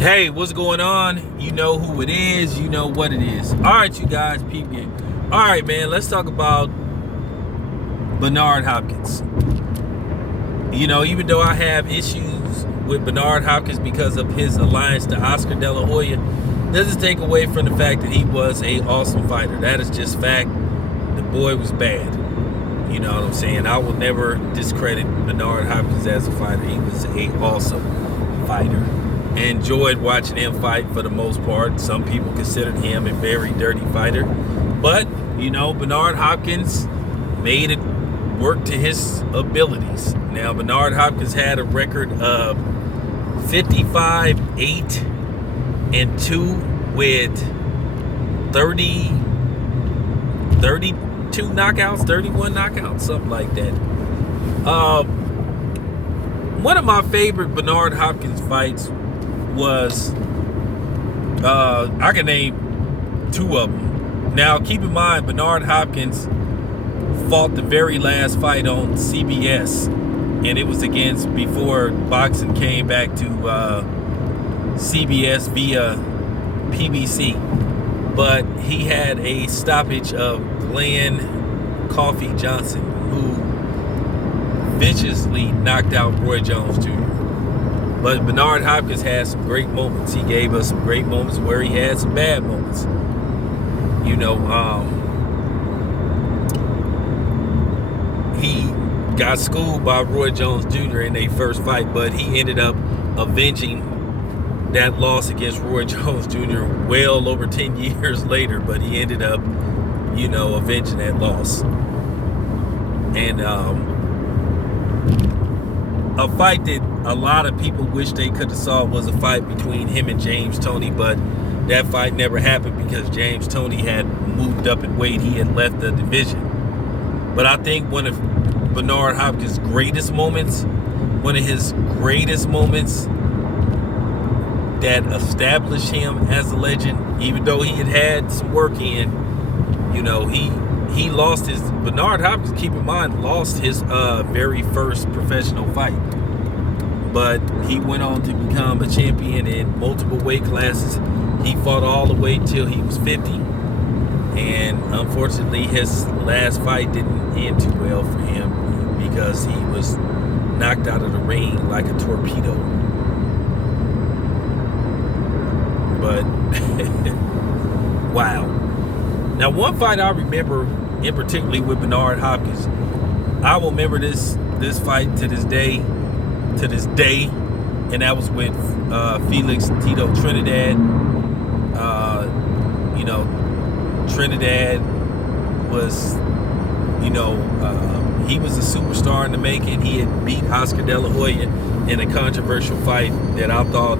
Hey, what's going on? You know who it is. You know what it is. All right, you guys, peep game. All right, man, let's talk about Bernard Hopkins. You know, even though I have issues with Bernard Hopkins because of his alliance to Oscar De La Hoya, doesn't take away from the fact that he was an awesome fighter. That is just fact. The boy was bad. You know what I'm saying? I will never discredit Bernard Hopkins as a fighter. He was an awesome fighter. Enjoyed watching him fight for the most part. Some people considered him a very dirty fighter. But, you know, Bernard Hopkins made it work to his abilities. Now, Bernard Hopkins had a record of 55, 8, and 2 with 32 knockouts, 31 knockouts, something like that. One of my favorite Bernard Hopkins fights was, I can name 2 of them. Now, keep in mind, Bernard Hopkins fought the very last fight on CBS, and it was before boxing came back to CBS via PBC. But he had a stoppage of Glenn Coffee Johnson, who viciously knocked out Roy Jones Jr. But Bernard Hopkins had some great moments. He gave us some great moments where he had some bad moments. You know, he got schooled by Roy Jones Jr. in their first fight, but he ended up avenging that loss against Roy Jones Jr. well over 10 years later. But he ended up, you know, avenging that loss. And a fight that a lot of people wish they could have saw was a fight between him and James Toney, but that fight never happened because James Toney had moved up in weight. He had left the division. But I think one of Bernard Hopkins' greatest moments, that established him as a legend, even though he had some work in, you know, Bernard Hopkins, keep in mind, lost his very first professional fight. But he went on to become a champion in multiple weight classes. He fought all the way till he was 50. And unfortunately, his last fight didn't end too well for him because he was knocked out of the ring like a torpedo. But, wow. Now, one fight I remember, in particularly with Bernard Hopkins, I will remember this fight to this day, and that was with Felix Tito Trinidad. You know, Trinidad was, you know, he was a superstar in the making. He had beat Oscar De La Hoya in a controversial fight that I thought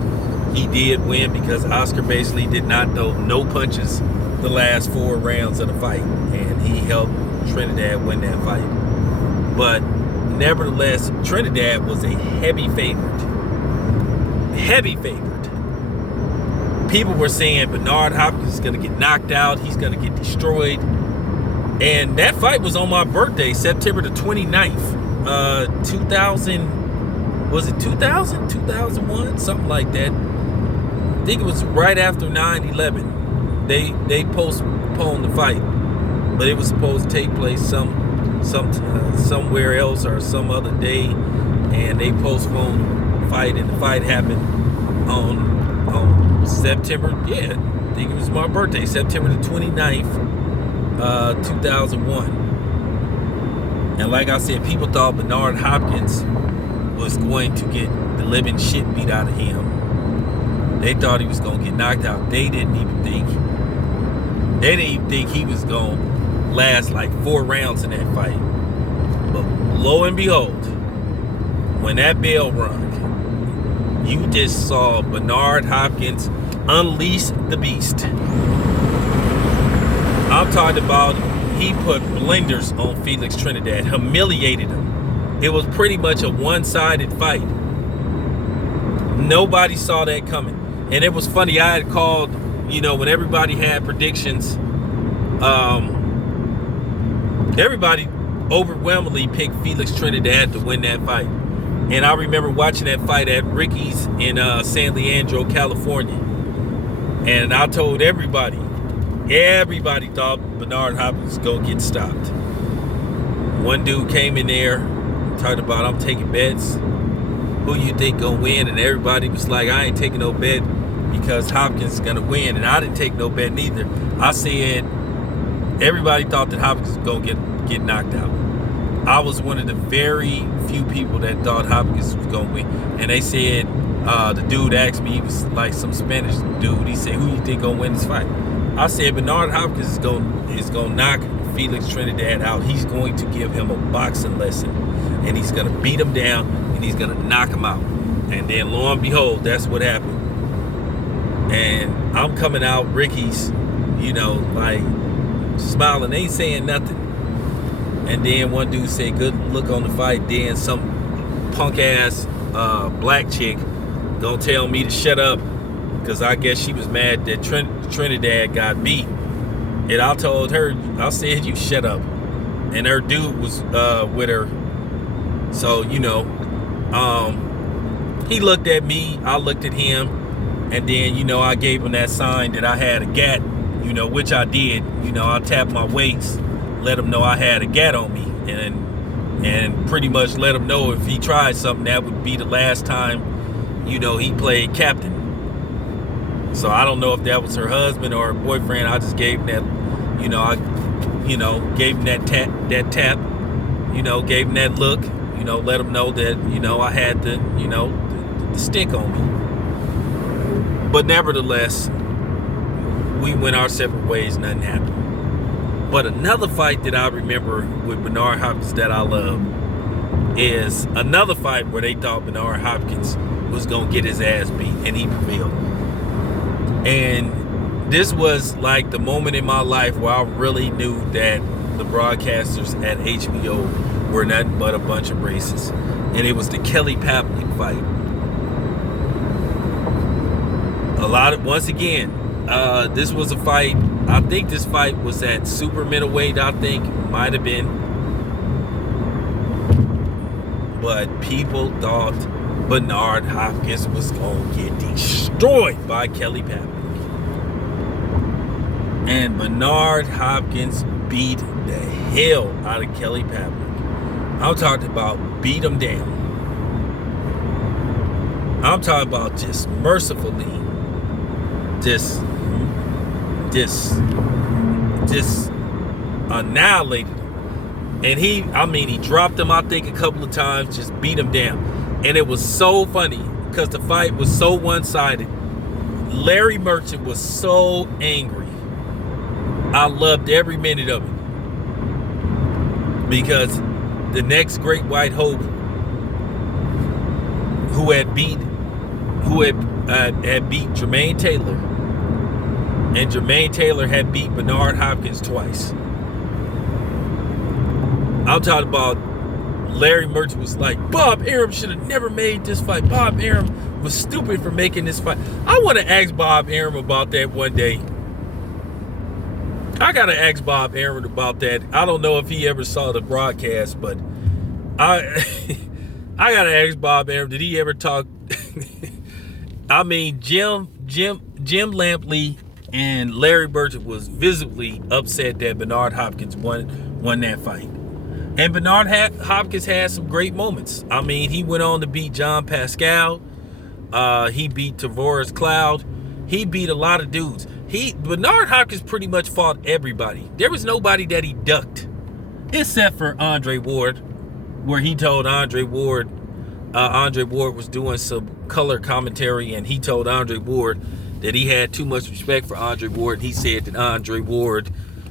he did win because Oscar basically did not throw no punches the last 4 rounds of the fight, and he helped Trinidad win that fight. But nevertheless, Trinidad was a heavy favorite. People were saying Bernard Hopkins is going to get knocked out. He's going to get destroyed. And that fight was on my birthday, September the 29th, 2000. Was it 2000? 2001? Something like that. I think it was right after 9/11. They postponed the fight, but it was supposed to take place somewhere else or some other day, and they postponed the fight, and the fight happened on September. Yeah, I think it was my birthday, September the 29th, 2001. And like I said, people thought Bernard Hopkins was going to get the living shit beat out of him. They thought he was going to get knocked out. They didn't even think he was going to last like 4 rounds in that fight. But lo and behold, when that bell rung, you just saw Bernard Hopkins unleash the beast. I'm talking about he put blinders on Felix Trinidad, humiliated him. It was pretty much a one-sided fight. Nobody saw that coming. And it was funny, I had called, you know, when everybody had predictions, everybody overwhelmingly picked Felix Trinidad to win that fight. And I remember watching that fight at Ricky's in San Leandro, California. And I told everybody thought Bernard Hopkins was going to get stopped. One dude came in there, talked about, I'm taking bets. Who you think going to win? And everybody was like, I ain't taking no bet because Hopkins is going to win. And I didn't take no bet neither. I said, everybody thought that Hopkins was going to get knocked out. I was one of the very few people that thought Hopkins was going to win. And they said, the dude asked me, he was like some Spanish dude. He said, who you think going to win this fight? I said, Bernard Hopkins is going to knock Felix Trinidad out. He's going to give him a boxing lesson. And he's going to beat him down. And he's going to knock him out. And then lo and behold, that's what happened. And I'm coming out Ricky's, like smiling, ain't saying nothing. And then one dude said, good look on the fight. Then some punk ass black chick gonna tell me to shut up because I guess she was mad that Trinidad got beat. And I told her, I said, you shut up. And her dude was with her. So, he looked at me, I looked at him, and then, I gave him that sign that I had a gat, which I did. I tapped my weights, let him know I had a gat on me, and pretty much let him know if he tried something, that would be the last time, he played captain. So I don't know if that was her husband or her boyfriend. I just gave him that, gave him that tap, gave him that look, let him know that, I had the stick on me. But nevertheless, we went our separate ways, nothing happened. But another fight that I remember with Bernard Hopkins that I love is another fight where they thought Bernard Hopkins was going to get his ass beat, and he prevailed. And this was like the moment in my life where I really knew that the broadcasters at HBO were nothing but a bunch of racists. And it was the Kelly Pavlik fight. Once again, this was a fight, I think this fight was at super middleweight, might have been. But people thought Bernard Hopkins was going to get destroyed by Kelly Pavlik. And Bernard Hopkins beat the hell out of Kelly Pavlik. I'm talking about beat him down. I'm talking about just mercifully just annihilated him. And he dropped him, I think, a couple of times, just beat him down. And it was so funny because the fight was so one-sided. Larry Merchant was so angry. I loved every minute of it. Because the next great white hope who had beat Jermaine Taylor, and Jermaine Taylor had beat Bernard Hopkins twice. I'm talking about Larry Merchant was like, Bob Arum should have never made this fight. Bob Arum was stupid for making this fight. I want to ask Bob Arum about that one day. I got to ask Bob Arum about that. I don't know if he ever saw the broadcast, but I got to ask Bob Arum, did he ever talk? Jim Lampley and Larry Merchant was visibly upset that Bernard Hopkins won that fight. And Bernard Hopkins had some great moments. He went on to beat John Pascal. He beat Tavoris Cloud. He beat a lot of dudes. Bernard Hopkins pretty much fought everybody. There was nobody that he ducked, except for Andre Ward, where he told Andre Ward was doing some color commentary, and he told Andre Ward that he had too much respect for Andre Ward. And he said that Andre Ward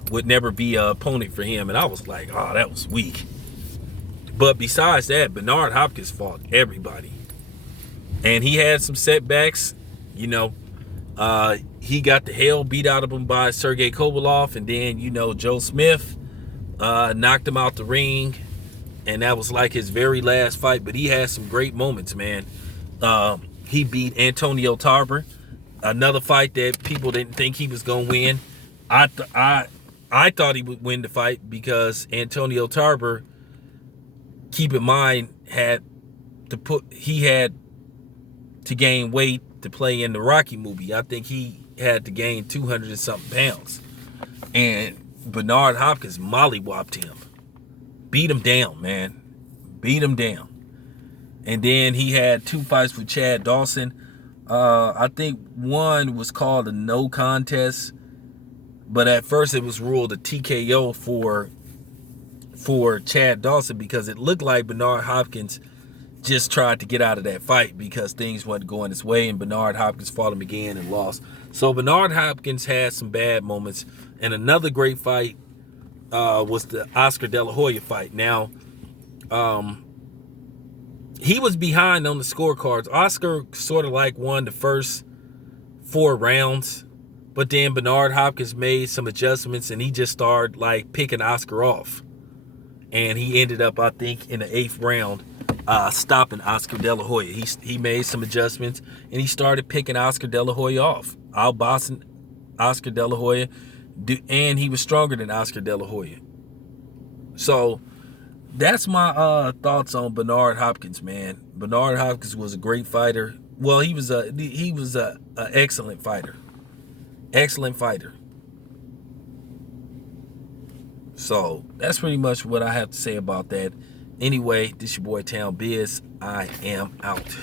would never be an opponent for him. And I was like, oh, that was weak. But besides that, Bernard Hopkins fought everybody. And he had some setbacks. He got the hell beat out of him by Sergey Kovalev. And then, Joe Smith knocked him out the ring. And that was like his very last fight. But he had some great moments, man. He beat Antonio Tarver. Another fight that people didn't think he was going to win. I thought he would win the fight because Antonio Tarver, keep in mind, had he had to gain weight to play in the Rocky movie. I think he had to gain 200 and something pounds. And Bernard Hopkins mollywopped him. Beat him down, man. Beat him down. And then he had 2 fights with Chad Dawson. I think one was called a no contest, but at first it was ruled a TKO for Chad Dawson, because it looked like Bernard Hopkins just tried to get out of that fight because things wasn't going his way, and Bernard Hopkins fought him again and lost. So Bernard Hopkins had some bad moments. And another great fight was the Oscar De La Hoya fight. Now, he was behind on the scorecards. Oscar sort of like won the first 4 rounds, but then Bernard Hopkins made some adjustments and he just started like picking Oscar off. And he ended up, I think, in the 8th round, stopping Oscar De La Hoya. He made some adjustments and he started picking Oscar De La Hoya off, outboxing Oscar De La Hoya, and he was stronger than Oscar De La Hoya. So that's my thoughts on Bernard Hopkins, man. Bernard Hopkins was a great fighter. Well, he was a excellent fighter. Excellent fighter. So that's pretty much what I have to say about that. Anyway, this your boy Town Biz. I am out.